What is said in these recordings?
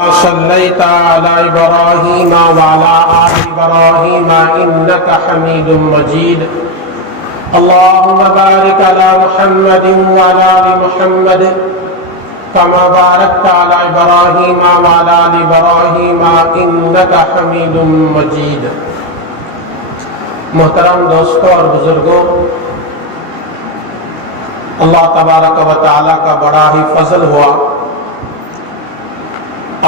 صليت على إبراهيم وعلى آل إبراهيم إنك حميد مجيد. اللهم بارك على محمد وعلى آل محمد كما باركت على إبراهيم وعلى آل إبراهيم إنك حميد مجيد. محترم دوستوں اور بزرگوں، اللہ تبارک و تعالیٰ کا بڑا ہی فضل ہوا.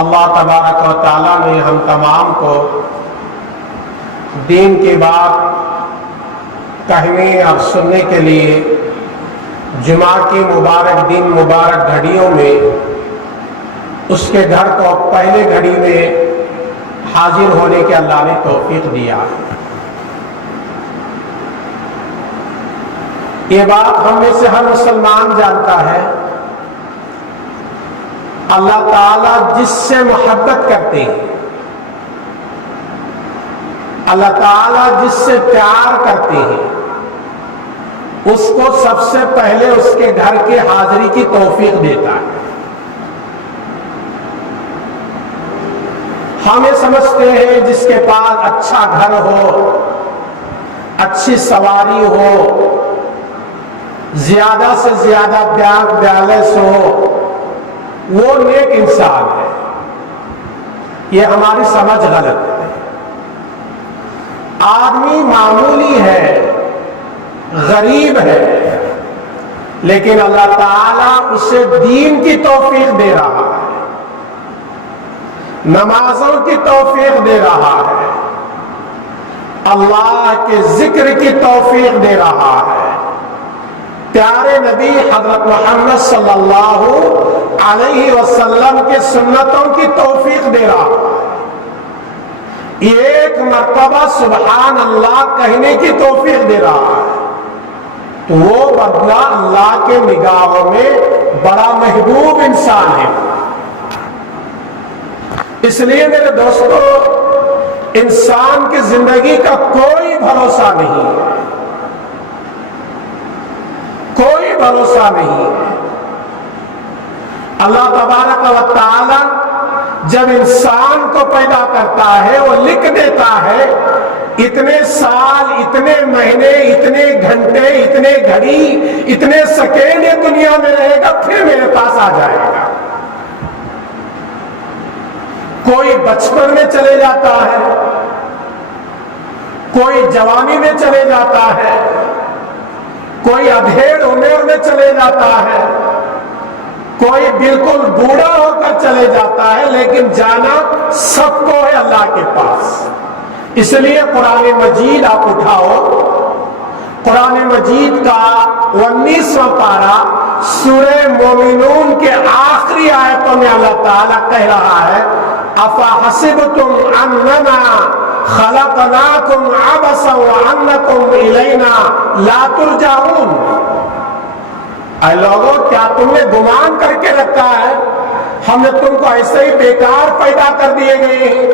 اللہ تبارک و تعالیٰ نے ہم تمام کو دین کی بات کہنے اور سننے کے لیے جمعہ کی مبارک دن مبارک گھڑیوں میں اس کے گھر کو پہلے گھڑی میں حاضر ہونے کے اللہ نے توفیق دیا. یہ بات ہم میں سے ہر مسلمان جانتا ہے، اللہ تعالیٰ جس سے محبت کرتے ہیں، اللہ تعالیٰ جس سے پیار کرتے ہیں، اس کو سب سے پہلے اس کے گھر کی حاضری کی توفیق دیتا ہے. ہم یہ سمجھتے ہیں جس کے پاس اچھا گھر ہو، اچھی سواری ہو، زیادہ سے زیادہ بینک بیلنس ہو، وہ نیک انسان ہے. یہ ہماری سمجھ غلط ہے. آدمی معمولی ہے، غریب ہے، لیکن اللہ تعالیٰ اسے دین کی توفیق دے رہا ہے، نمازوں کی توفیق دے رہا ہے، اللہ کے ذکر کی توفیق دے رہا ہے، پیارے نبی حضرت محمد صلی اللہ علیہ وسلم کے سنتوں کی توفیق دے رہا ہے، ایک مرتبہ سبحان اللہ کہنے کی توفیق دے رہا ہے. تو وہ بندہ اللہ کے نگاہوں میں بڑا محبوب انسان ہے. اس لیے میرے دوستو، انسان کی زندگی کا کوئی بھروسہ نہیں ہے، کوئی بھروسہ نہیں ہے. اللہ تبارک و تعالی جب انسان کو پیدا کرتا ہے وہ لکھ دیتا ہے اتنے سال، اتنے مہینے، اتنے گھنٹے، اتنے گھڑی، اتنے سیکنڈ یہ دنیا میں رہے گا، پھر میرے پاس آ جائے گا. کوئی بچپن میں چلے جاتا ہے، کوئی جوانی میں چلے جاتا ہے، کوئی ادھیڑ عمر میں چلے جاتا ہے، کوئی بالکل بوڑھا ہو کر چلے جاتا ہے، لیکن جانا سب کو ہے اللہ کے پاس. اس لیے قرآن مجید آپ اٹھاؤ، قرآن مجید کا 19واں پارہ سورہ مومنون کے آخری آیتوں میں اللہ تعالیٰ کہہ رہا ہے اَفَحَسِبْتُمْ أَنَّمَا خَلَقْنَاكُمْ عَبَثًا وَأَنَّكُمْ إِلَيْنَا لَا تُرْجَعُونَ. اے لوگوں، کیا تم نے گمان کر کے رکھا ہے ہم نے تم کو ایسے ہی بیکار پیدا کر دیے گئے ہیں؟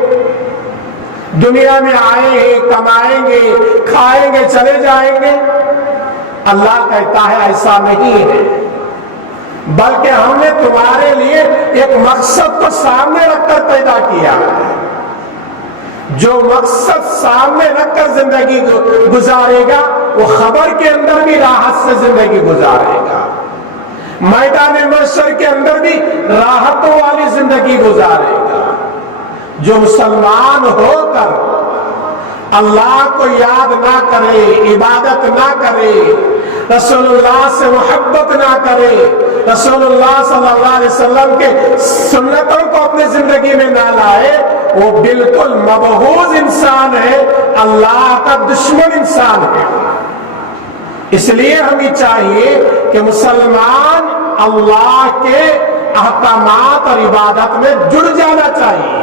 دنیا میں آئے ہیں، کمائیں گے، کھائیں گے، چلے جائیں گے. اللہ کہتا ہے ایسا نہیں ہے، بلکہ ہم نے تمہارے لیے ایک مقصد کو سامنے رکھ کر پیدا کیا ہے. جو مقصد سامنے رکھ کر زندگی گزارے گا وہ خبر کے اندر بھی راحت سے زندگی گزارے گا، میدان محشر کے اندر بھی راحتوں والی زندگی گزارے گا. جو مسلمان ہو کر اللہ کو یاد نہ کرے، عبادت نہ کرے، رسول اللہ سے محبت نہ کرے، رسول اللہ صلی اللہ علیہ وسلم کے سنتوں کو اپنی زندگی میں نہ لائے، وہ بالکل مبہوظ انسان ہے، اللہ کا دشمن انسان ہے. اس لیے ہمیں چاہیے کہ مسلمان اللہ کے احکامات اور عبادت میں جڑ جانا چاہیے،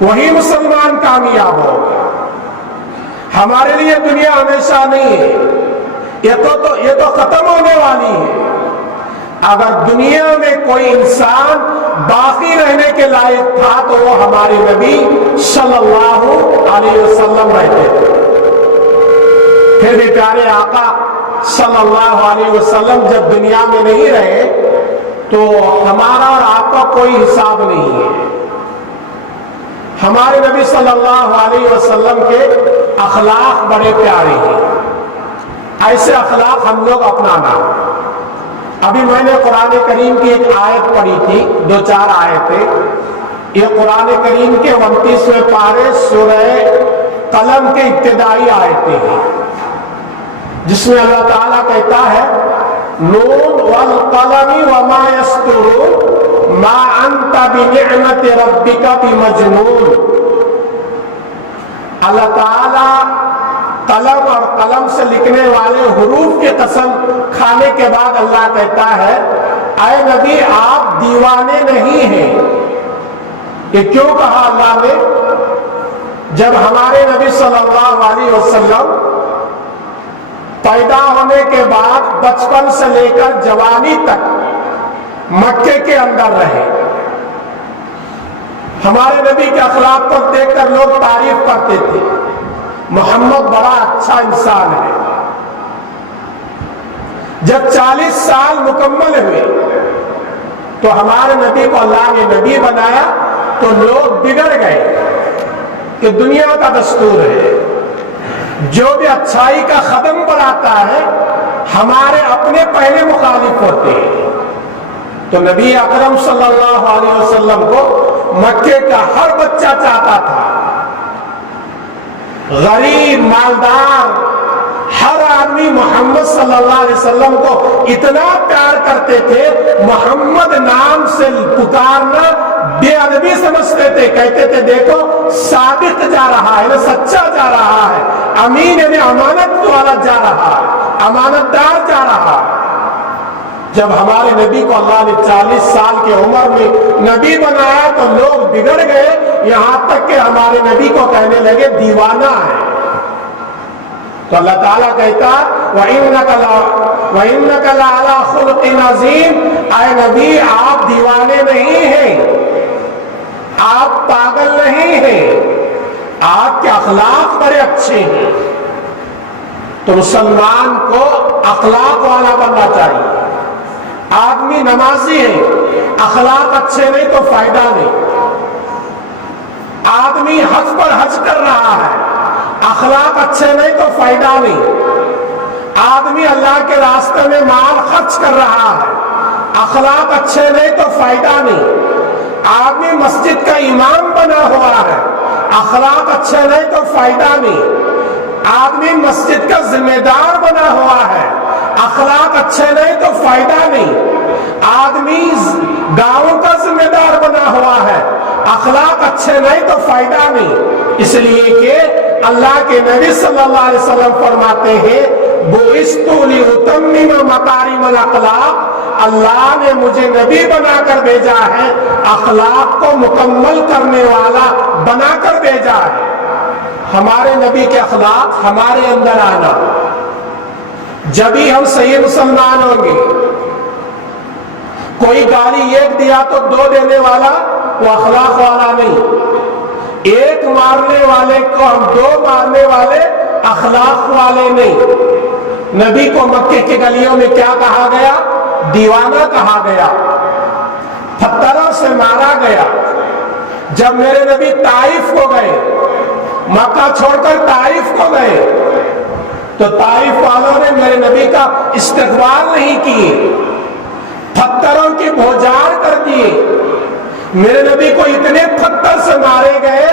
وہی مسلمان کامیاب ہوگا. ہمارے لیے دنیا ہمیشہ نہیں ہے، یہ تو ختم ہونے والی ہے. اگر دنیا میں کوئی انسان باقی رہنے کے لائق تھا تو وہ ہمارے نبی صلی اللہ علیہ وسلم رہتے تھے. پھر بھی پیارے آقا صلی اللہ علیہ وسلم جب دنیا میں نہیں رہے تو تو ہمارا اور آپ کا کوئی حساب نہیں ہے۔ ہمارے نبی صلی اللہ علیہ وسلم کے اخلاق بڑے پیارے ہیں، ایسے اخلاق ہم لوگ اپنانا۔ ابھی میں نے قرآن کریم کی ایک آیت پڑھی تھی، 2-4 آیتیں، یہ قرآن کریم کے 29ویں پارے سورہ قلم کے ابتدائی آیتیں ہیں، جس میں اللہ تعالیٰ کہتا ہے نون والقلم وما یسطرون ما انت بنعمت ربک بمجنون۔ اللہ تعالیٰ قلم اور قلم سے لکھنے والے حروف کی قسم کھانے کے بعد اللہ کہتا ہے اے نبی آپ دیوانے نہیں ہیں۔ یہ کیوں کہا اللہ نے؟ جب ہمارے نبی صلی اللہ علیہ وسلم پیدا ہونے کے بعد بچپن سے لے کر جوانی تک مکے کے اندر رہے، ہمارے نبی کے اخلاق کو دیکھ کر لوگ تعریف کرتے تھے، محمد بڑا اچھا انسان ہے۔ جب 40 سال مکمل ہوئے تو ہمارے نبی کو اللہ نے نبی بنایا تو لوگ بگڑ گئے کہ دنیا کا دستور ہے، جو بھی اچھائی کا قدم بڑھاتا ہے ہمارے اپنے پہلے مخالف ہوتے ہیں۔ تو نبی اکرم صلی اللہ علیہ وسلم کو مکے کا ہر بچہ چاہتا تھا، غریب مالدار ہر آدمی محمد صلی اللہ علیہ وسلم کو اتنا پیار کرتے تھے، محمد نام سے پکارنا بے ادبی سمجھتے تھے، کہتے تھے دیکھو صادق جا رہا ہے، سچا جا رہا ہے، امین یعنی امانت والا جا رہا ہے، امانت دار جا رہا ہے۔ جب ہمارے نبی کو اللہ نے 40 سال کی عمر میں نبی بنایا تو لوگ بگڑ گئے، یہاں تک کہ ہمارے نبی کو کہنے لگے دیوانہ ہے۔ تو اللہ تعالیٰ کہتا وَإِنَّكَ لَعَلَىٰ خُلُقٍ عَظِيمٍ، اے نبی آپ دیوانے نہیں ہیں، آپ پاگل نہیں ہیں، آپ کے اخلاق بڑے اچھے ہیں۔ تو مسلمان کو اخلاق والا بننا چاہیے۔ آدمی نمازی ہے، اخلاق اچھے نہیں تو فائدہ نہیں۔ آدمی حج پر حج کر رہا ہے، اخلاق اچھے نہیں تو فائدہ نہیں۔ آدمی اللہ کے راستے میں مال خرچ کر رہا ہے، اخلاق اچھے نہیں تو فائدہ نہیں۔ آدمی مسجد کا امام بنا ہوا ہے، اخلاق اچھے نہیں تو فائدہ نہیں۔ آدمی مسجد کا ذمہ دار بنا ہوا ہے، اخلاق اچھے نہیں تو فائدہ نہیں۔ آدمی گاؤں کا ذمہ دار بنا ہوا ہے، اخلاق اچھے نہیں تو فائدہ نہیں۔ اس لیے کہ اللہ کے نبی صلی اللہ علیہ وسلم فرماتے ہیں بُعِثْتُ لِأُتَمِّمَ مَكَارِمَ الْأَخْلَاقِ، اللہ نے مجھے نبی بنا کر بھیجا ہے، اخلاق کو مکمل کرنے والا بنا کر بھیجا ہے۔ ہمارے نبی کے اخلاق ہمارے اندر آنا، جب ہی ہم صحیح مسلمان ہوں گے۔ کوئی گالی ایک دیا تو 2 دینے والا وہ اخلاق والا نہیں، ایک مارنے والے کو ہم 2 مارنے والے اخلاق والے نہیں۔ نبی کو مکے کی گلیوں میں کیا کہا گیا؟ دیوانہ کہا گیا، پتھروں سے مارا گیا۔ جب میرے نبی طائف کو گئے، مکہ چھوڑ کر طائف کو گئے، تو طائف والوں نے میرے نبی کا استقبال نہیں کیے، پتھروں کی بوجھار کر دیے۔ میرے نبی کو اتنے پتھر سے مارے گئے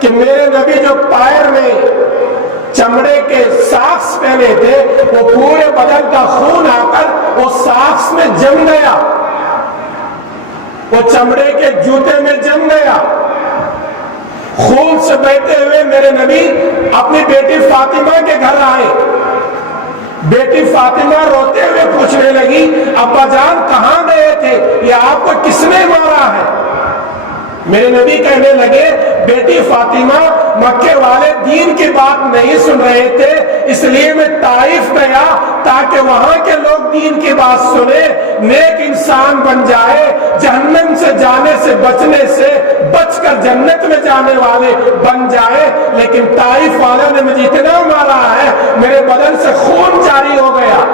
کہ میرے نبی جو پیر میں چمڑے کے ساکس پہنے تھے وہ پورے بدن کا خون آ کر وہ ساکس میں جم گیا، وہ چمڑے کے جوتے میں جم گیا۔ خون سے بہتے ہوئے میرے نبی اپنی بیٹی فاطمہ کے گھر آئے۔ بیٹی فاطمہ روتے ہوئے پوچھنے لگی ابا جان کہاں گئے تھے، یہ آپ کو کس نے مارا ہے؟ میرے نبی کہنے لگے بیٹی فاطمہ مکے والے دین کی بات نہیں سن رہے تھے، اس لیے میں طائف گیا تاکہ وہاں کے لوگ دین کی بات سنیں، نیک انسان بن جائے، جہنم سے جانے سے بچنے سے بچ کر جنت میں جانے والے بن جائے۔ لیکن طائف والوں نے مجھے اتنا مارا ہے میرے بدن سے خون جاری ہو گیا۔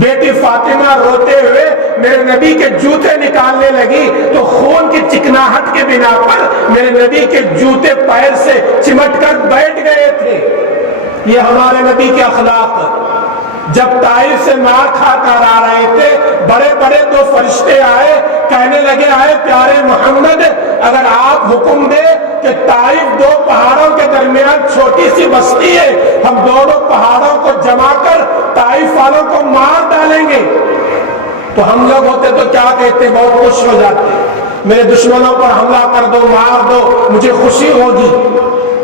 بیٹی فاطمہ روتے ہوئے میرے نبی کے جوتے نکالنے لگی تو خون کی چکناہٹ کے بنا پر میرے نبی کے جوتے پیر سے چمٹ کر بیٹھ گئے تھے۔ یہ ہمارے نبی کے اخلاق۔ جب طائف سے مار کھا کر آ رہے تھے، بڑے بڑے دو فرشتے آئے، کہنے لگے آئے پیارے محمد، اگر آپ حکم دے کہ طائف دو پہاڑوں کے درمیان چھوٹی سی بستی ہے، ہم دونوں پہاڑوں کو جما کر طائف والوں کو مار ڈالیں گے، تو ہم لوگ ہوتے تو کیا کہتے؟ بہت خوش ہو جاتے، میرے دشمنوں پر حملہ کر دو، مار دو، مجھے خوشی ہوگی۔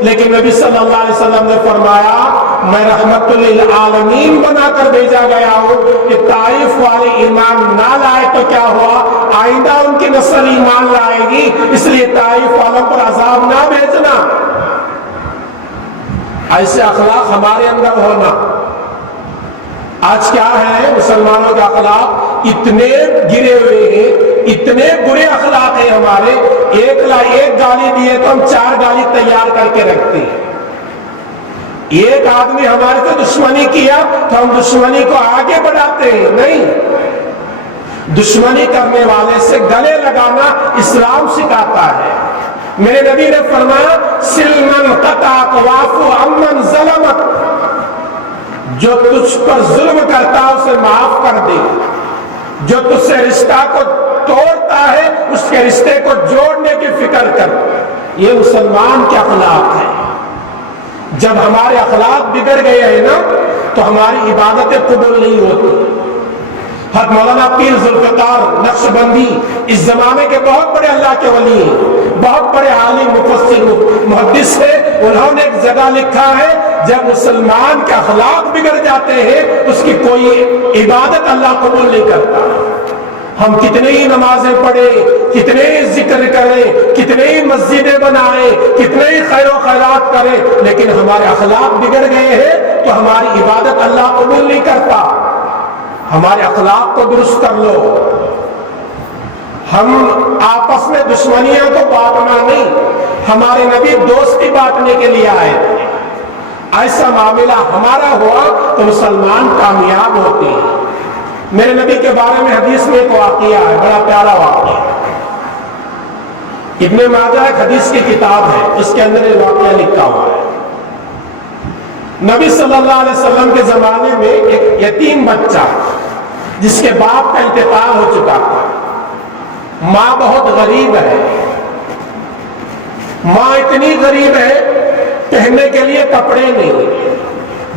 لیکن نبی صلی اللہ علیہ وسلم نے فرمایا میں رحمت للعالمین بنا کر بھیجا گیا ہوں کہ طائف والے ایمان نہ لائے تو کیا ہوا؟ آئندہ ان کی نسل ایمان لائے گی، اس لیے طائف والوں پر عذاب نہ بھیجنا۔ ایسے اخلاق ہمارے اندر ہونا۔ آج کیا ہے مسلمانوں کے اخلاق؟ اتنے گرے ہوئے ہیں، اتنے برے اخلاق ہیں ہمارے، ایک گالی دیے تو ہم 4 گالی تیار کر کے رکھتے ہیں۔ ایک آدمی ہمارے سے دشمنی کیا تو ہم دشمنی کو آگے بڑھاتے ہیں۔ نہیں، دشمنی کرنے والے سے گلے لگانا اسلام سکھاتا ہے۔ میرے نبی نے فرمایا سلمن قطعک واعف عمن ظلمک، جو تجھ پر ظلم کرتا اسے معاف کر دے، جو تجھ سے رشتہ کو توڑتا ہے اس کے رشتے کو جوڑنے کی فکر کر۔ یہ مسلمان کے اخلاق ہے۔ جب ہمارے اخلاق بگڑ گئے ہیں نا تو ہماری عبادتیں قبول نہیں ہوتی۔ حضرت مولانا پیر ذوالفقار نقشبندی اس زمانے کے بہت بڑے اللہ کے ولی ہیں، بہت بڑے عالم مفسر محدث ہیں۔ انہوں نے ایک جگہ لکھا ہے جب مسلمان کے اخلاق بگڑ جاتے ہیں اس کی کوئی عبادت اللہ قبول نہیں کرتا۔ ہم کتنے ہی نمازیں پڑھیں، کتنے ہی ذکر کریں، کتنے ہی مسجدیں بنائیں، کتنے ہی خیر و خیرات کریں، لیکن ہمارے اخلاق بگڑ گئے ہیں تو ہماری عبادت اللہ قبول نہیں کرتا۔ ہمارے اخلاق کو درست کر لو۔ ہم آپس میں دشمنیوں کو بانٹنا نہیں، ہمارے نبی دوستی بانٹنے کے لیے آئے تھے۔ ایسا معاملہ ہمارا ہوا تو مسلمان کامیاب ہوتے ہیں۔ میرے نبی کے بارے میں حدیث میں ایک واقعہ ہے، بڑا پیارا واقعہ۔ ابن ماجہ ایک حدیث کی کتاب ہے، اس کے اندر یہ واقعہ لکھا ہوا ہے۔ نبی صلی اللہ علیہ وسلم کے زمانے میں ایک یتیم بچہ جس کے باپ کا انتقال ہو چکا تھا، ماں بہت غریب ہے، ماں اتنی غریب ہے پہننے کے لیے کپڑے نہیں،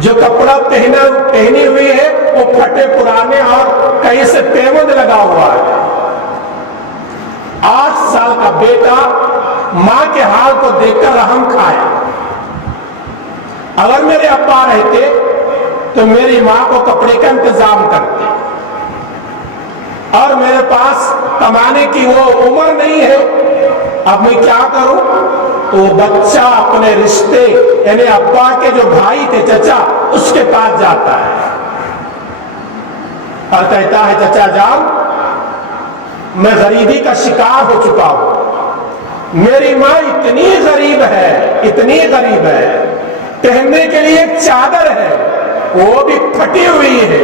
جو کپڑا پہنی ہوئی ہے وہ پھٹے پرانے اور کہیں سے پیوند لگا ہوا ہے۔ 8 سال کا بیٹا ماں کے حال کو دیکھ کر رحم کھایا، اگر میرے ابا رہتے تو میری ماں کو کپڑے کا انتظام کرتے، اور میرے پاس کمانے کی وہ عمر نہیں ہے، اب میں کیا کروں؟ تو بچہ اپنے رشتے یعنی ابا کے جو بھائی تھے چچا اس کے پاس جاتا ہے اور کہتا ہے چچا جان میں غریبی کا شکار ہو چکا ہوں، میری ماں اتنی غریب ہے، پہننے کے لیے ایک چادر ہے وہ بھی پھٹی ہوئی ہے،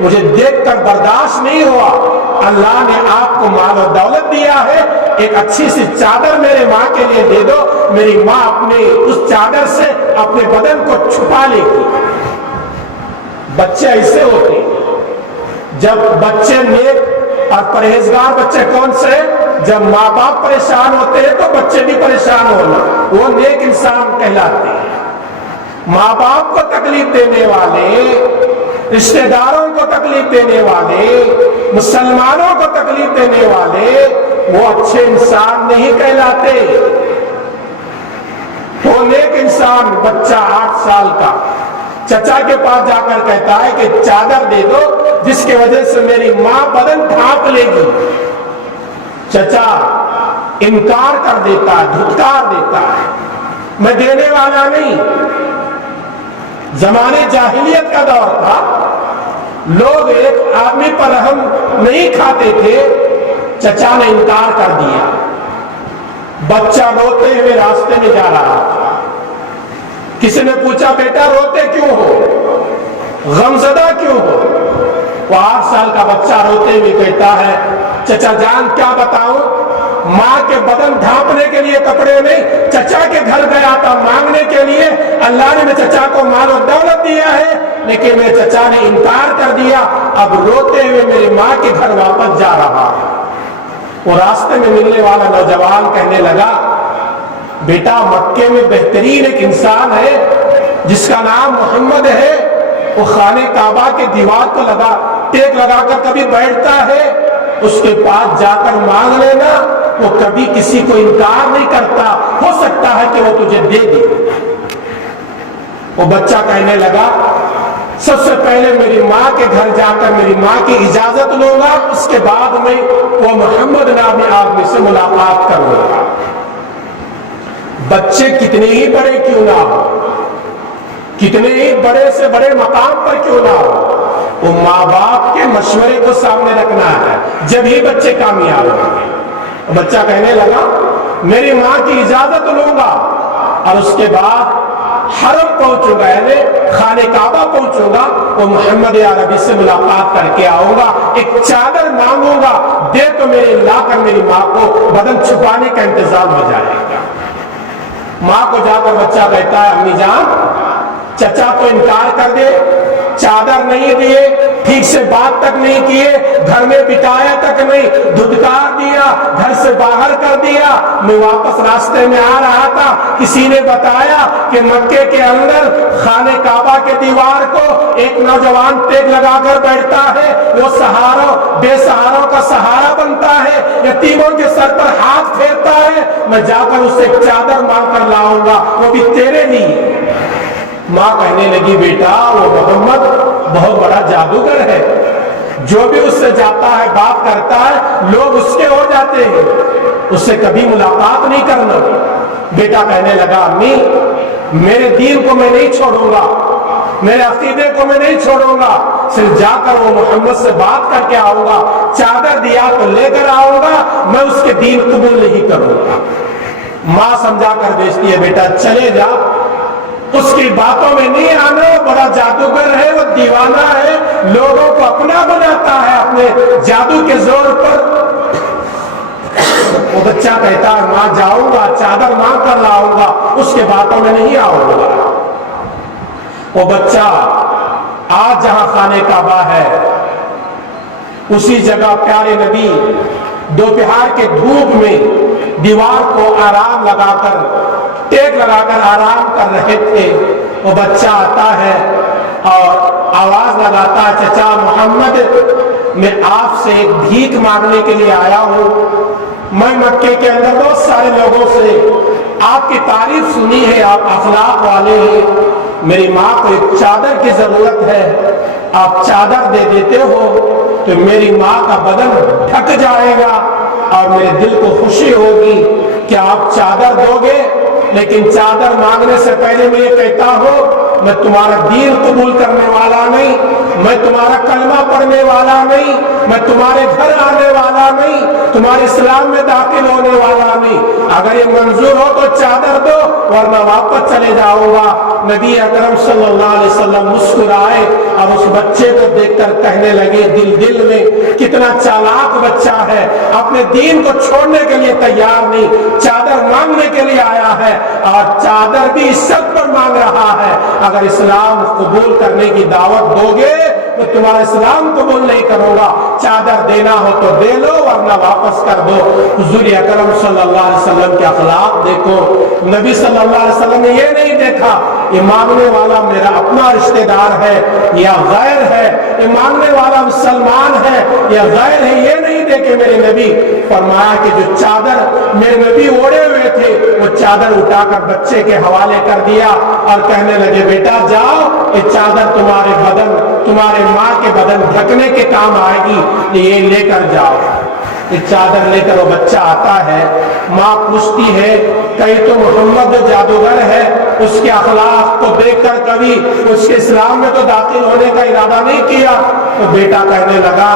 مجھے دیکھ کر برداشت نہیں ہوا، اللہ نے آپ کو مال و دولت دیا ہے، ایک اچھی سی چادر میرے ماں کے لیے دے دو، میری ماں اپنے اس چادر سے اپنے بدن کو چھپا لے گی۔ بچے ایسے ہوتے ہیں، جب بچے نیک اور پرہیزگار بچے کون سے؟ جب ماں باپ پریشان ہوتے ہیں تو بچے بھی پریشان ہونا، وہ نیک انسان کہلاتے ہیں۔ ماں باپ کو تکلیف دینے والے، رشتہ داروں کو تکلیف دینے والے، مسلمانوں کو تکلیف دینے والے وہ اچھے انسان نہیں کہلاتے۔ وہ نیک انسان بچہ 8 سال کا چچا کے پاس جا کر کہتا ہے کہ چادر دے دو جس کی وجہ سے میری ماں بدن ڈھانپ لے گی۔ چچا انکار کر دیتا ہے، دھتکار دیتا ہے، میں دینے والا نہیں۔ زمانے جاہلیت کا دور تھا، لوگ ایک آدمی پر رحم نہیں کھاتے تھے، چچا نے انکار کر دیا، بچہ روتے ہوئے راستے میں جا رہا تھا، کسی نے پوچھا بیٹا روتے کیوں ہو، غمزدہ کیوں ہو؟ وہ 8 سال کا بچہ روتے ہوئے کہتا ہے چچا جان کیا بتاؤں، ماں کے بدن ڈھانپنے کے لیے کپڑے نہیں، چچا کے گھر گیا تھا مانگنے کے لیے، اللہ نے میرے چچا کو مال و دولت دیا ہے لیکن میرے چچا نے انکار کر دیا، اب روتے ہوئے میری ماں کے گھر واپس جا رہا ہے۔ وہ راستے میں ملنے والا نوجوان کہنے لگا بیٹا مکے میں بہترین ایک انسان ہے جس کا نام محمد ہے، وہ خانہ کعبہ کے دیوار کو ٹیک لگا کر کبھی بیٹھتا ہے، اس کے پاس جا کر مانگ لینا، وہ کبھی کسی کو انکار نہیں کرتا، ہو سکتا ہے کہ وہ تجھے دے دے۔ وہ بچہ کہنے لگا سب سے پہلے میری ماں کے گھر جا کر میری ماں کی اجازت لوں گا، اس کے بعد میں وہ محمد نامی آدمی سے ملاقات کروں گا۔ بچے کتنے ہی بڑے کیوں نہ ہو، کتنے ہی بڑے سے بڑے مقام پر کیوں نہ ہو، وہ ماں باپ کے مشورے کو سامنے رکھنا ہے، جب ہی بچے کامیاب ہوں گے۔ بچہ کہنے لگا میری ماں کی اجازت لوں گا اور اس کے بعد حرم پہنچوں گا، یعنی خانہ کعبہ پہنچوں گا، وہ محمد عربی سے ملاقات کر کے آؤں گا، ایک چادر مانگوں گا، دے تو میرے لا کر میری ماں کو بدن چھپانے کا انتظام ہو جائے گا۔ ماں کو جا کر بچہ کہتا ہے امی جان چچا تو انکار کر دے، چادر نہیں دیے، ٹھیک سے بات تک نہیں کیے، گھر میں بٹایا تک نہیں، دھتکار دیا، گھر سے باہر کر دیا۔ میں واپس راستے میں آ رہا تھا، کسی نے بتایا کہ مکے کے اندر خانہ کعبہ کے دیوار کو ایک نوجوان ٹیک لگا کر بیٹھتا ہے، وہ سہاروں بے سہاروں کا سہارا بنتا ہے، یتیموں کے سر پر ہاتھ پھیرتا ہے، میں جا کر اسے ایک چادر مانگ کر لاؤں گا، وہ بھی تیرے لیے۔ ماں کہنے لگی بیٹا وہ محمد بہت بڑا جادوگر ہے، جو بھی اس سے جاتا ہے بات کرتا ہے لوگ اس کے ہو جاتے ہیں، اس سے کبھی ملاقات نہیں کرنا۔ بیٹا کہنے لگا امی میرے دین کو میں نہیں چھوڑوں گا، میرے عقیدے کو میں نہیں چھوڑوں گا، صرف جا کر وہ محمد سے بات کر کے آؤں گا، چادر دیا تو لے کر آؤں گا، میں اس کے دین قبول نہیں کروں گا۔ ماں سمجھا کر بھیجتی ہے بیٹا چلے جا، اس کی باتوں میں نہیں آنا، وہ بڑا جادوگر ہے، وہ دیوانہ ہے، لوگوں کو اپنا بناتا ہے اپنے جادو کے زور پر۔ وہ بچہ کہتا ہے ماں جاؤں گا، چادر مانگ کر لاؤں گا، اس کے باتوں میں نہیں آؤں گا۔ وہ بچہ آج جہاں خانہ کعبہ ہے اسی جگہ پیارے نبی دوپہر کے دھوپ میں دیوار کو آرام لگا کر ٹیک لگا کر آرام کر رہے تھے۔ وہ بچہ آتا ہے اور آواز لگاتا ہے چچا محمد میں آپ سے ایک بھیک مانگنے کے لیے آیا ہوں، میں مکے کے اندر بہت سارے لوگوں سے آپ کی تعریف سنی ہے، آپ اخلاق والے ہیں، میری ماں کو ایک چادر کی ضرورت ہے، آپ چادر دے دیتے ہو تو میری ماں کا بدن ڈھک جائے گا اور میرے دل کو خوشی ہوگی۔ کیا آپ چادر دو گے؟ لیکن چادر مانگنے سے پہلے میں یہ کہتا ہوں میں تمہارا دین قبول کرنے والا نہیں، میں تمہارا کلمہ پڑھنے والا نہیں، میں تمہارے گھر آنے والا نہیں، تمہارے اسلام میں داخل ہونے والا نہیں، اگر یہ منظور ہو تو چادر دو ورنہ واپس چلے جاؤں گا۔ نبی اکرم صلی اللہ علیہ وسلم مسکرائے اور اس بچے کو دیکھ کر کہنے لگے دل میں کتنا چالاک بچہ ہے، اپنے دین کو چھوڑنے کے لیے تیار نہیں، چادر مانگنے کے لیے آیا ہے اور چادر بھی عزت پر مانگ رہا ہے۔ اگر اسلام قبول کرنے کی دعوت دو گے میں تمہارا اسلام قبول نہیں کروں گا، چادر دینا ہو تو دے لو ورنہ واپس کر دو۔ حضور اکرم صلی اللہ علیہ وسلم کے اخلاق دیکھو، نبی صلی اللہ علیہ وسلم نے یہ نہیں دیکھا یہ مانگنے والا میرا اپنا رشتہ دار ہے یا غیر ہے، یہ مانگنے والا مسلمان ہے یا غیر ہے، یہ نہیں دیکھے میرے نبی۔ فرمایا کہ جو چادر میرے نبی اوڑے ہوئے تھے وہ چادر اٹھا کر بچے کے حوالے کر دیا اور کہنے لگے بیٹا جاؤ، یہ چادر تمہارے بدن تمہارے ماں کے بدن ڈھکنے کے کام آئے گی، یہ لے کر جاؤ۔ یہ چادر لے کر وہ بچہ آتا ہے، ماں پوچھتی ہے کہیں تو محمد جو جادوگر ہے اس کے اخلاق کو دیکھ کر کبھی اس کے اسلام میں تو داخل ہونے کا ارادہ نہیں کیا؟ تو بیٹا کہنے لگا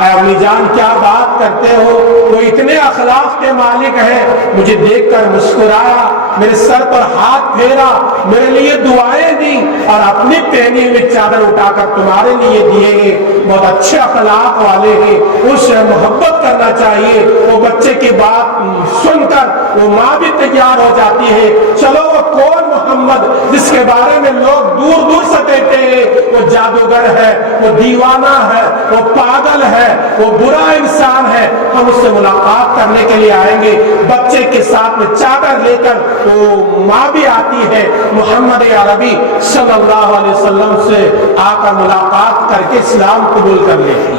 اے امی جان کیا بات کرتے ہو، وہ اتنے اخلاق کے مالک ہیں، مجھے دیکھ کر مسکرایا میرے سر پر ہاتھ پھیرا، میرے لیے دعائیں دی اور اپنی پہنی ہوئی چادر اٹھا کر تمہارے لیے دیے ہیں۔ بہت اچھے اخلاق والے ہیں، اس سے محبت کرنا چاہیے۔ وہ بچے کی بات سن کر وہ ماں بھی تیار ہو جاتی ہے، چلو وہ کون محمد جس کے بارے میں لوگ دور دور سے کہتے ہیں وہ جادوگر ہے، وہ دیوانہ ہے، وہ پاگل ہے، وہ برا انسان ہے، ہم اس سے ملاقات کرنے کے لیے آئیں گے۔ بچے کے ساتھ میں چادر لے کر وہ ماں بھی آتی ہے، محمد عربی صلی اللہ علیہ وسلم سے آ کر ملاقات کر کے اسلام قبول کر لیتی ہے۔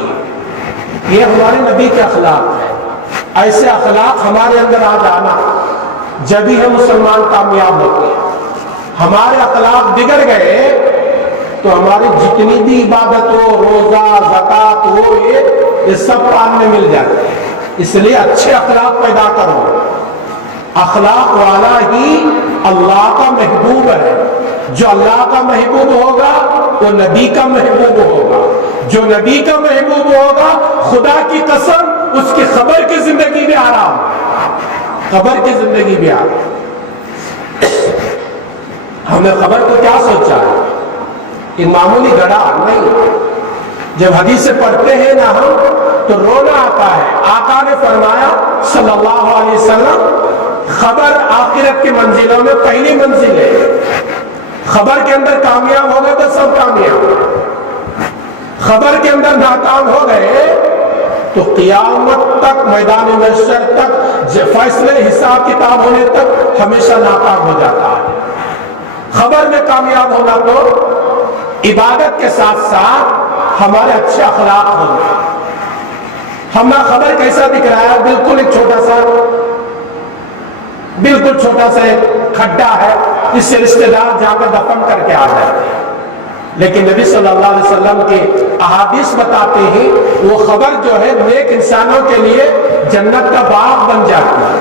یہ ہمارے نبی کے اخلاق ہے۔ ایسے اخلاق ہمارے اندر آ جانا جب ہی ہم مسلمان کامیاب ہوتے ہیں۔ ہمارے اخلاق بگڑ گئے تو ہماری جتنی بھی عبادت ہو، روزہ، زکات ہو، یہ سب پان میں مل جاتے ہیں۔ اس لیے اچھے اخلاق پیدا کرو۔ اخلاق والا ہی اللہ کا محبوب ہے۔ جو اللہ کا محبوب ہوگا وہ نبی کا محبوب ہوگا۔ جو نبی کا محبوب ہوگا، خدا کی قسم اس کی خبر کی زندگی بھی آرام، خبر کی زندگی بھی آرام۔ ہم نے خبر کو کیا سوچا ہے؟ ایک معمولی گڑھا نہیں۔ جب حدیثیں پڑھتے ہیں نا ہم تو رونا آتا ہے۔ آقا نے فرمایا صلی اللہ علیہ وسلم، خبر آخرت کی منزلوں میں پہلی منزل ہے۔ خبر کے اندر کامیاب ہو گئے تو سب کامیاب، خبر کے اندر ناکام ہو گئے تو قیامت تک، میدان محشر تک، فیصلے حساب کتاب ہونے تک ہمیشہ ناکام ہو جاتا ہے۔ خبر میں کامیاب ہونا تو عبادت کے ساتھ ساتھ ہمارے اچھے اخلاق ہونا۔ ہمارا خبر کیسا دکھ رہا ہے؟ بالکل ایک چھوٹا سا کھڈا ہے، اس سے رشتہ دار جا کر دفن کر کے آ جاتے ہیں۔ لیکن نبی صلی اللہ علیہ وسلم کے احادیث بتاتے ہیں وہ خبر جو ہے نیک انسانوں کے لیے جنت کا باغ بن جاتی ہے،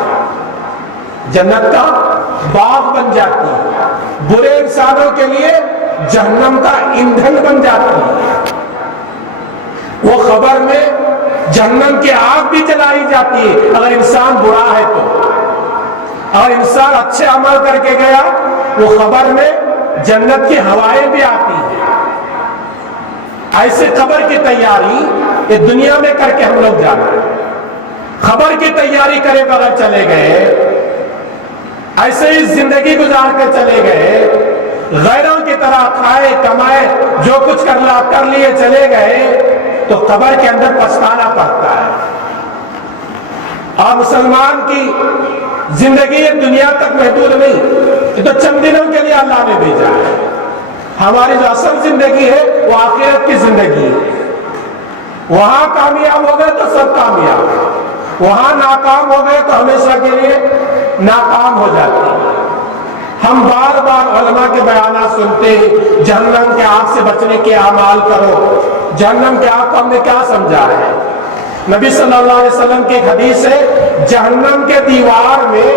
جنت کا باغ بن جاتی ہے، برے انسانوں کے لیے جہنم کا ایندھن بن جاتی ہے۔ وہ خبر میں جہنم کی آگ بھی جلائی جاتی ہے اگر انسان برا ہے تو۔ اور انسان اچھے عمل کر کے گیا وہ خبر میں جنت کی ہوائیں بھی آتی ہیں۔ ایسے خبر کی تیاری یہ دنیا میں کر کے ہم لوگ جانا ہے۔ خبر کی تیاری کرے بغیر چلے گئے، ایسے ہی زندگی گزار کے چلے گئے، غیروں کی طرح کھائے کمائے جو کچھ کر لیے چلے گئے تو قبر کے اندر پچھتانا پڑتا ہے۔ اور مسلمان کی زندگی دنیا تک محدود نہیں، یہ تو چند دنوں کے لیے اللہ نے بھیجا ہے۔ ہماری جو اصل زندگی ہے وہ آخرت کی زندگی ہے۔ وہاں کامیاب ہو گئے تو سب کامیاب، وہاں ناکام ہو گئے تو ہمیشہ کے لیے ناکام ہو جاتے ہیں۔ ہم بار بار علماء کے بیانات سنتے ہیں، جہنم کے آگ سے بچنے کے اعمال کرو۔ جہنم کے آگ کو ہم نے کیا سمجھا ہے؟ نبی صلی اللہ علیہ وسلم کی ایک حدیث ہے، جہنم کے دیوار میں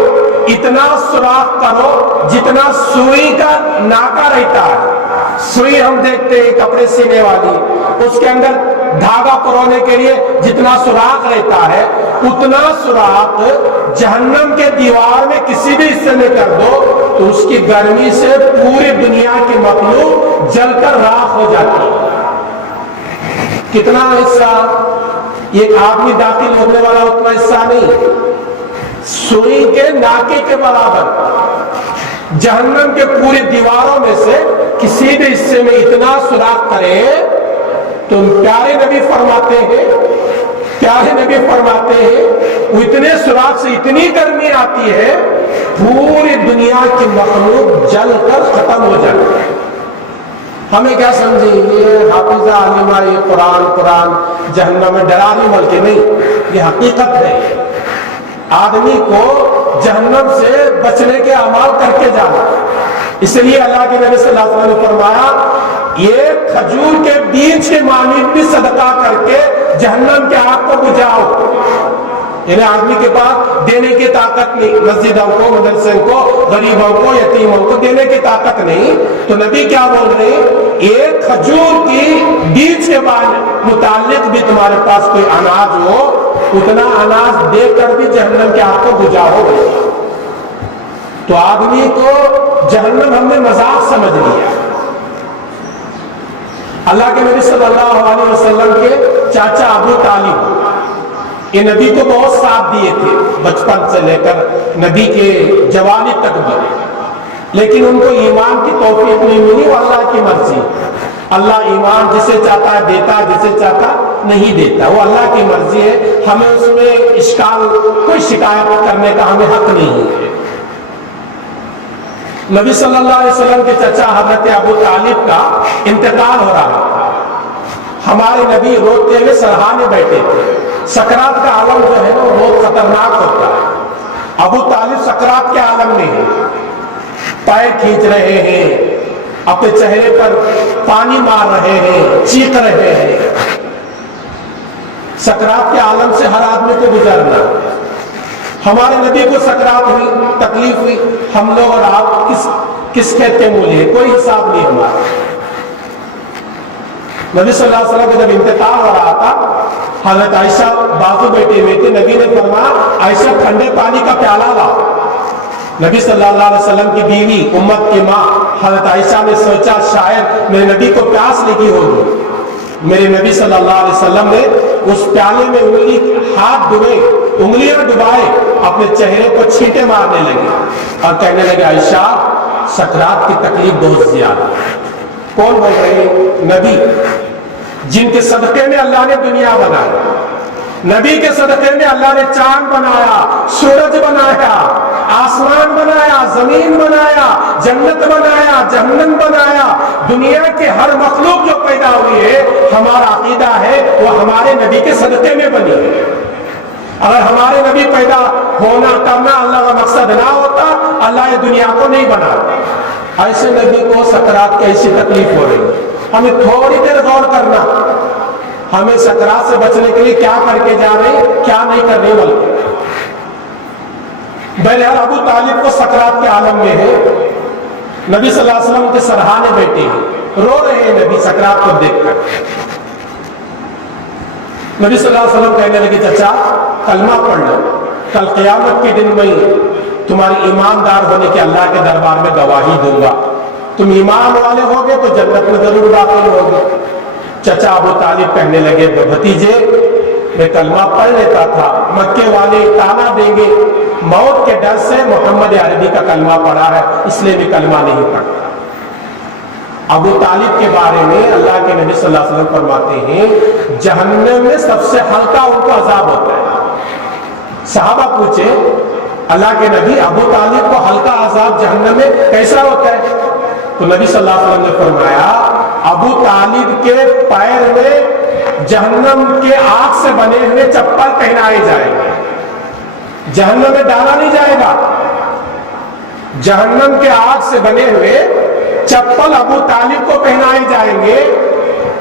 اتنا سوراخ کرو جتنا سوئی کا ناکا رہتا ہے۔ سوئی ہم دیکھتے ہیں کپڑے سینے والی، اس کے اندر دھاگا پرونے کے لیے جتنا سوراخ رہتا ہے اتنا سوراخ جہنم کے دیوار میں کسی بھی حصے میں کر دو تو اس کی گرمی سے پوری دنیا کی مخلوق جل کر راکھ ہو جاتی ہے۔ کتنا حصہ؟ ایک آدمی داخل ہونے والا اتنا حصہ نہیں، سوئی کے ناکے کے برابر جہنم کے پوری دیواروں میں سے کسی بھی حصے میں اتنا سوراخ کرے تو پیارے نبی فرماتے ہیں وہ اتنے سوراخ سے اتنی گرمی آتی ہے پوری دنیا کی مخلوق جل کر ختم ہو جاتی ہے۔ ہمیں کیا سمجھیں یہ حافظہ عالمہ یہ قرآن جہنم میں ڈرانے بلکہ نہیں، یہ حقیقت ہے۔ آدمی کو جہنم سے بچنے کے اعمال کر کے جانا۔ اس لیے اللہ کے نبی صلی اللہ علیہ وسلم نے فرمایا یہ کھجور کے بیج کے مانند بھی صدقہ کر کے جہنم کے آگ کو بجھاؤ۔ یعنی آدمی کے پاس دینے کی طاقت نہیں، مسجدوں کو، مدرسے کو، غریبوں کو، یتیموں کو دینے کی طاقت نہیں، تو نبی کیا بول رہے ہیں ایک کھجور کی بیج کے متعلق بھی تمہارے پاس کوئی اناج ہو اتنا اناج دے کر بھی جہنم کے آگ کو بجھاؤ۔ تو آدمی کو جہنم ہم نے مذاق سمجھ لیا. اللہ کے نبی صلی اللہ علیہ وسلم کے چاچا ابو طالب یہ نبی کو بہت ساتھ دیے تھے بچپن سے لے کر نبی کے جوانی تک بھی، لیکن ان کو ایمان کی توفیق نہیں ملی. وہ اللہ کی مرضی، اللہ ایمان جسے چاہتا ہے دیتا، جسے چاہتا نہیں دیتا، وہ اللہ کی مرضی ہے. ہمیں اس میں اشکال کوئی شکایت کرنے کا ہمیں حق نہیں ہے. نبی صلی اللہ علیہ وسلم کے چچا حضرت ابو طالب کا انتقال ہو رہا تھا. ہمارے نبی روتے ہوئے سرہانے بیٹھے تھے. سکرات کا عالم جو ہے وہ بہت خطرناک ہوتا ہے. ابو طالب سکرات کے عالم میں ہے، پیر کھینچ رہے ہیں، اپنے چہرے پر پانی مار رہے ہیں، چیخ رہے ہیں. سکرات کے عالم سے ہر آدمی کو گزرنا. ہمارے نبی کو سکرات ہوئی، تکلیف ہوئی، ہم لوگ اور آپ کس کھیت کے مول ہیں؟ کوئی حساب نہیں ہمارا. نبی صلی اللہ علیہ وسلم کو جب انتقال ہو رہا تھا، حضرت عائشہ بازو بیٹھے ہوئے تھے. نبی نے فرمایا عائشہ ٹھنڈے پانی کا پیالہ لا. نبی صلی اللہ علیہ وسلم کی بیوی، امت کی ماں حضرت عائشہ نے سوچا شاید میرے نبی کو پیاس لگی ہوگی. میرے نبی صلی اللہ علیہ وسلم نے اس پیالے میں ہاتھ ڈبے، انگلیاں ڈبائے، اپنے چہرے کو چھینٹے مارنے لگے اور کہنے لگے عائشہ سکرات کی تکلیف بہت زیادہ. کون بول رہے ہیں؟ نبی، جن کے صدقے میں اللہ نے دنیا بنایا. نبی کے صدقے میں اللہ نے چاند بنایا، سورج بنایا، آسمان بنایا، زمین بنایا، جنت بنایا، جہنم بنایا. دنیا کے ہر مخلوق جو پیدا ہوئی ہے، ہمارا عقیدہ ہے وہ ہمارے نبی کے صدقے میں بنی ہے. اگر ہمارے نبی پیدا ہونا کرنا اللہ کا مقصد نہ ہوتا، اللہ یہ دنیا کو نہیں بناتا. ایسے نبی کو سکرات کی ایسی تکلیف ہو رہی ہے. ہمیں تھوڑی دیر غور کرنا، ہمیں سکرات سے بچنے کے لیے کیا کر کے جا رہے ہیں، کیا نہیں کر رہے. بلکہ بہرحال ابو طالب کو سکرات کے عالم میں ہے. نبی صلی اللہ علیہ وسلم کے سرہانے بیٹھے ہیں، رو رہے ہیں نبی سکرات کو دیکھ کر. نبی صلی اللہ علیہ وسلم کہنے لگے چچا کلمہ پڑھ لو، کل قیامت کے دن میں تمہاری ایماندار ہونے کے اللہ کے دربار میں گواہی دوں گا. تم ایمان والے ہوگے تو جنت میں ضرور داخل ہوگے. چچا ابو طالب کہنے لگے بھتیجے میں کلمہ پڑھ لیتا تھا، مکے والے تانا دیں گے، موت کے ڈر سے محمد عربی کا کلمہ پڑھا ہے، اس لیے بھی کلمہ نہیں پڑھتا. ابو طالب کے بارے میں اللہ کے نبی صلی اللہ علیہ وسلم فرماتے ہیں جہنم میں سب سے ہلکا ان کو عذاب ہوتا ہے. صحابہ پوچھے اللہ کے نبی ابو طالب کو ہلکا عذاب جہنم میں کیسا ہوتا ہے؟ تو نبی صلی اللہ علیہ وسلم نے فرمایا ابو طالب کے پیر میں جہنم کے آگ سے بنے ہوئے چپل پہنائے جائیں گے. جہنم میں ڈالا نہیں جائے گا، جہنم کے آگ سے بنے ہوئے چپل ابو طالب کو پہنائے جائیں گے.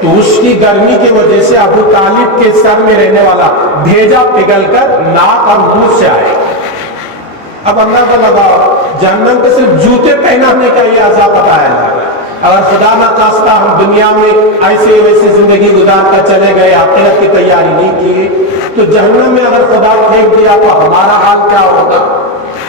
تو اس کی گرمی کی وجہ سے ابو طالب کے سر میں رہنے والا بھیجا پگھل کر ناک اور منہ سے آئے. اب اندازہ لگاؤ جہنم کے صرف جوتے پہنانے کا یہ عذاب بتایا جا رہا ہے. اگر خدا نہ خواستہ ہم دنیا میں ایسے ویسے زندگی گزار کر چلے گئے، آخرت کی تیاری نہیں کی، تو جہنم میں اگر خدا پھینک دیا تو ہمارا حال کیا ہوگا؟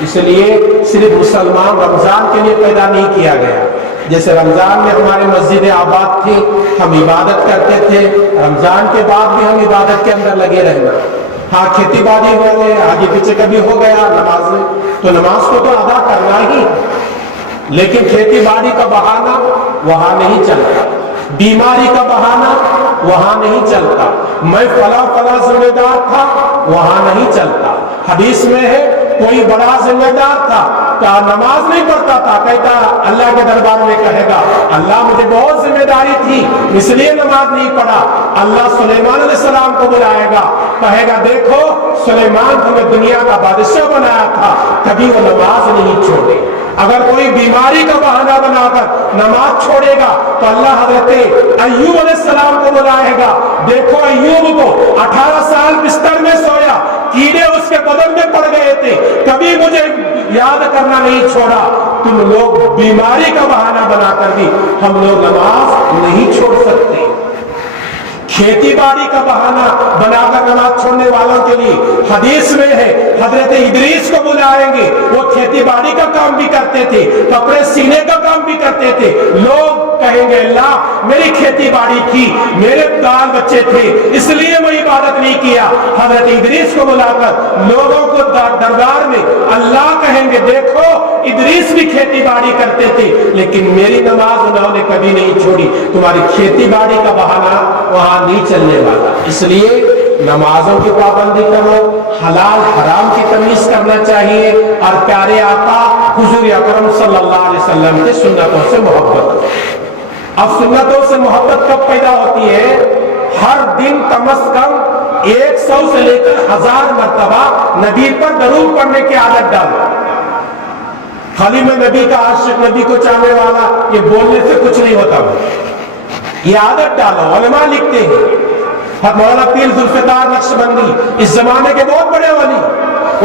اس لیے صرف مسلمان رمضان کے لیے پیدا نہیں کیا گیا. جیسے رمضان میں ہمارے مسجد آباد تھی، ہم عبادت کرتے تھے، رمضان کے بعد بھی ہم عبادت کے اندر لگے رہنا. ہاں کھیتی باڑی والے آگے پیچھے کبھی ہو گیا نماز میں تو نماز کو تو ادا کرنا ہی، لیکن کھیتی باڑی کا بہانہ وہاں نہیں چلتا، بیماری کا بہانہ وہاں نہیں چلتا، میں فلاں ذمہ دار تھا وہاں نہیں چلتا. حدیث میں ہے کوئی بڑا ذمہ دار تھا کیا نماز نہیں پڑھتا تھا، کہتا اللہ کے دربار میں کہے گا اللہ مجھے بہت ذمہ داری تھی اس لیے نماز نہیں پڑھا. اللہ سلیمان علیہ السلام کو بلائے گا، کہے گا دیکھو سلیمان تمہیں دنیا کا بادشاہ بنایا تھا، کبھی وہ نماز نہیں چھوڑے. اگر کوئی بیماری کا بہانہ بنا کر نماز چھوڑے گا تو اللہ حضرت ایوب علیہ السلام کو بلائے گا، دیکھو ایوب کو 18 سال بستر میں سویا، کیڑے اس کے بدن میں پڑ گئے تھے، کبھی مجھے یاد کرنا نہیں چھوڑا. تم لوگ بیماری کا بہانہ بنا کر بھی ہم لوگ نماز نہیں چھوڑ سکتے. کھیتی باڑی کا بہانہ بنا کر نماز چھوڑنے والوں کے لیے حدیث میں ہے حضرت ادریس کو بلائیں گے، وہ کھیتی باڑی کا کام بھی کرتے تھے, کپڑے سینے کا کام بھی کرتے تھے. لوگ کہیں گے اللہ میری کھیتی باڑی تھی, میرے بال بچے تھے, اس لیے میں عبادت نہیں کیا. حضرت ادریس کو بلا کر لوگوں کو دربار میں اللہ کہیں گے دیکھو ادریس بھی کھیتی باڑی کرتے تھے لیکن میری نماز انہوں نے کبھی نہیں چھوڑی. تمہاری کھیتی باڑی کا بہانہ وہاں نہیں چلنے والا. اس لیے نمازوں کی پابندی کرو, حلال حرام کی تمیز کرنا چاہیے, اور پیارے آقا حضور اکرم صلی اللہ علیہ وسلم کے سنتوں سے محبت کرو. اب سنتوں سے محبت کب پیدا ہوتی ہے؟ ہر دن کم از کم 100 سے لے کر 1000 مرتبہ نبی پر درود پڑھنے کی عادت ڈالو. خالی میں نبی کا عاشق, نبی کو چاہنے والا, یہ بولنے سے کچھ نہیں ہوتا. یہ عادت ڈالو. علماء لکھتے ہیں مولانا پیر ذوالفقار نقشبندی اس زمانے کے بہت بڑے ولی,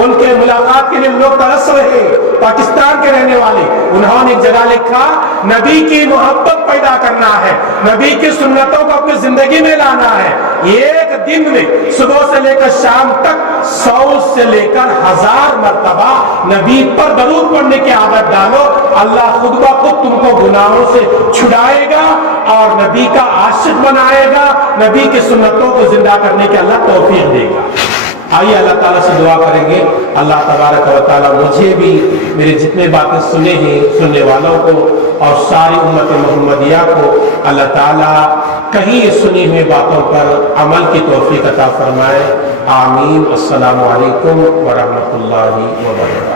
ان کے ملاقات کے لیے لوگ ترس رہے, پاکستان کے رہنے والے, انہوں نے ایک جگہ لکھا نبی کی محبت پیدا کرنا ہے, نبی کی سنتوں کو اپنی زندگی میں لانا ہے. ایک دن میں صبح سے لے کر شام تک 100 سے لے کر 1000 مرتبہ نبی پر درود پڑھنے کی عادت ڈالو. اللہ خود بخود تم کو گناہوں سے چھڑائے گا اور نبی کا عاشق بنائے گا, نبی کی سنتوں کو زندہ کرنے کی اللہ توفیق دے گا. آئیے اللہ تعالیٰ سے دعا کریں گے, اللہ تبارک و تعالیٰ مجھے بھی, میرے جتنے باتیں سنے ہیں سننے والوں کو اور ساری امت محمدیہ کو اللہ تعالیٰ کہیں سنی ہوئی باتوں پر عمل کی توفیق عطا فرمائے. آمین. السلام علیکم ورحمۃ اللہ وبرکاتہ.